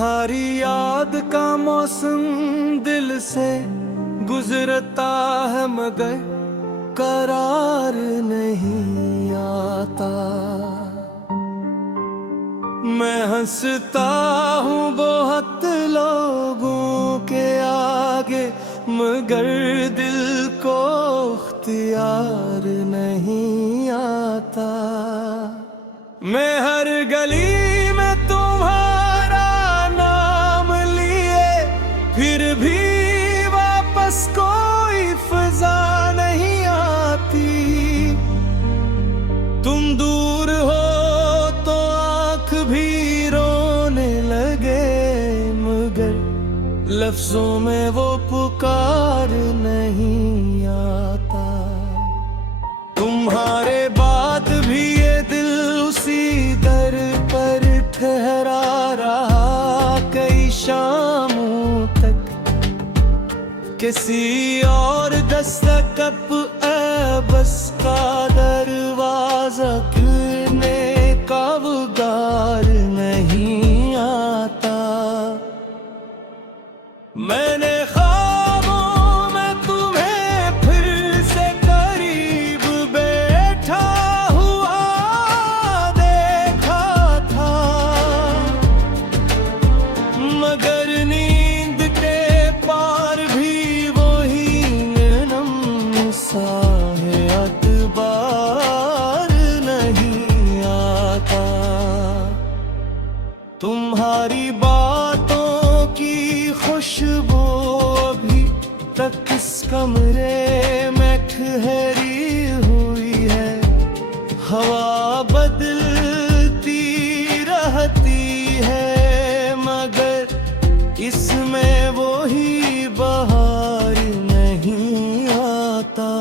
तुम्हारी याद का मौसम दिल से गुजरता है मगर करार नहीं आता। मैं हंसता हूँ बहुत लोगों के आगे मगर दिल को इख्तियार नहीं आता। मैं हर गली में तुम्हारा नाम लिए फिर भी वापस कोई फिजा नहीं आती। तुम दूर हो तो आँख भी रोने लगे मगर लफ्जों में वो पुकार नहीं आता। तुम्हारे बाद भी ये दिल उसी दर पर ठहरा रहा कई शामों तक। किसी और दस्तक बस का दरवाजा खुलने का वगार नहीं आता। मैंने ख्वाबों में तुम्हें फिर से करीब बैठा हुआ देखा था मगर नींद के पार भी वही नम सा है अतबार नहीं आता। तुम्हारी बातों की खुशबू अभी तक इस कमरे में ठहरी हुई है। हवा बदलती रहती है मगर इसमें वो ही बहार नहीं आता।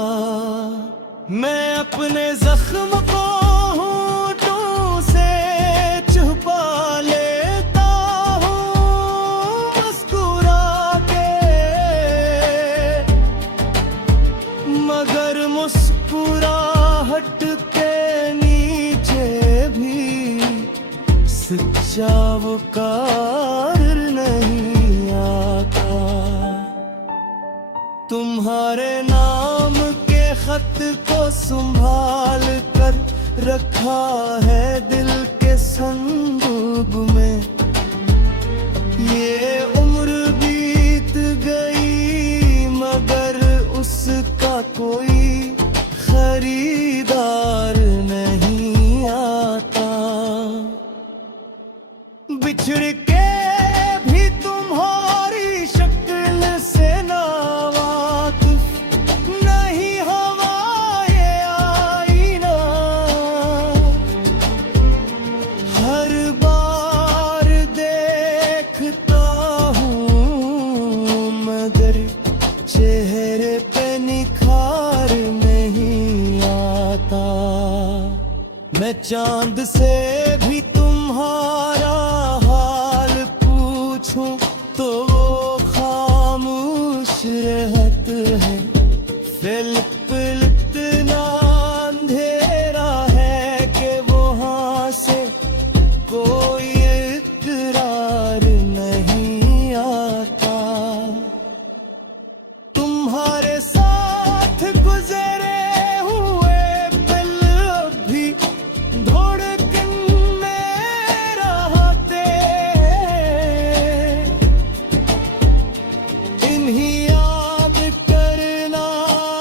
मैं अपने जख्म को होठों से छुपा लेता हूँ मुस्कुरा के मगर मुस्कुराहट के नीचे भी सच्चा वकार नहीं आता। तुम्हारे नाम के खत को संभाल कर रखा है दिल के संदूक में। ये उम्र बीत गई मगर उसका कोई खरीदार नहीं आता। बिछड़ के भी तुम्हारी शक्ल से ना वाकिफ नहीं हवा ये आईना। हर बार देखता हूँ मगर चेहरे पे निखार नहीं आता। मैं चांद से भी तुम्हारा हाल पूछूं तो वो खामोश रहत है। फिलिप इतना अंधेरा है कि वहाँ से कोई इकरार नहीं आता। तुम्हारे साथ गुजरे हुए पल भी धड़कन में रहते हैं। इन्हीं याद करना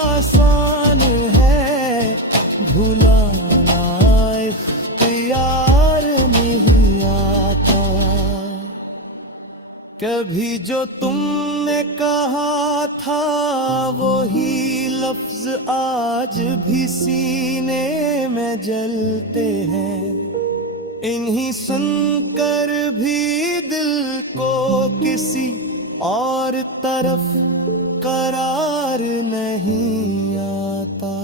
आसान है भुलाना इख्तियार नहीं आता। कभी जो तुमने कहा था वही लफ्ज आज भी सीने में जलते हैं। इन्हीं सुनकर भी दिल को किसी और तरफ करार नहीं आता।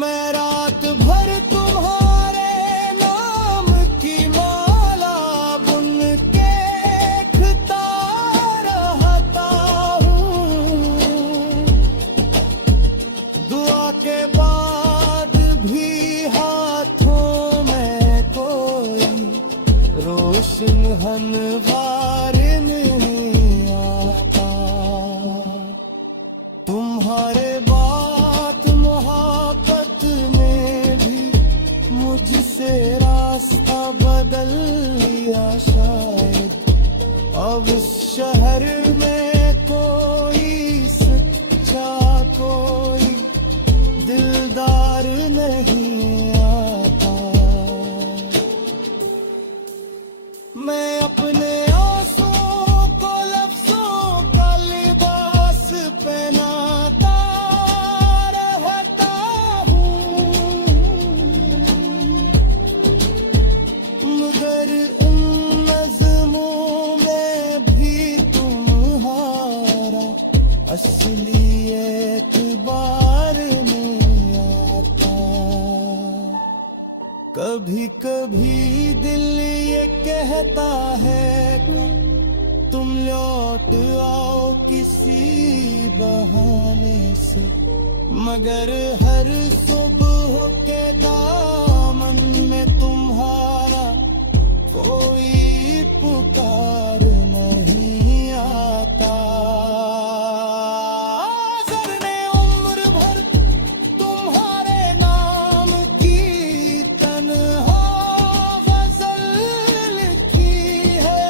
मैं रात भर तुम्हारे नाम की माला बुन के लिखता रहता हूँ। दुआ के बाद भी हाथों में कोई रो सहन भार नहीं आता। तुम्हारे बात मोहब्बत ने भी मुझसे रास्ता बदल लिया शायद। अब इस शहर में कोई सच्चा कोई दिलदार नहीं आता। मैं अपने आंसुओं को लफ्जों का लिबास पहनाता रहता हूँ, मगर इन नज़्मों में भी तुम्हारा असली एतबार नहीं आता। कभी कभी दिल ये कहता है तुम लौट आओ किसी बहाने से, मगर हर सुबह के दामन में तुम्हारा कोई पुकार नहीं आता। ज़रने उम्र भर तुम्हारे नाम की तन्हा गज़ल लिखी है।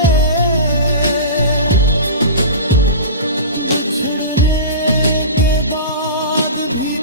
बिछड़ने के बाद भी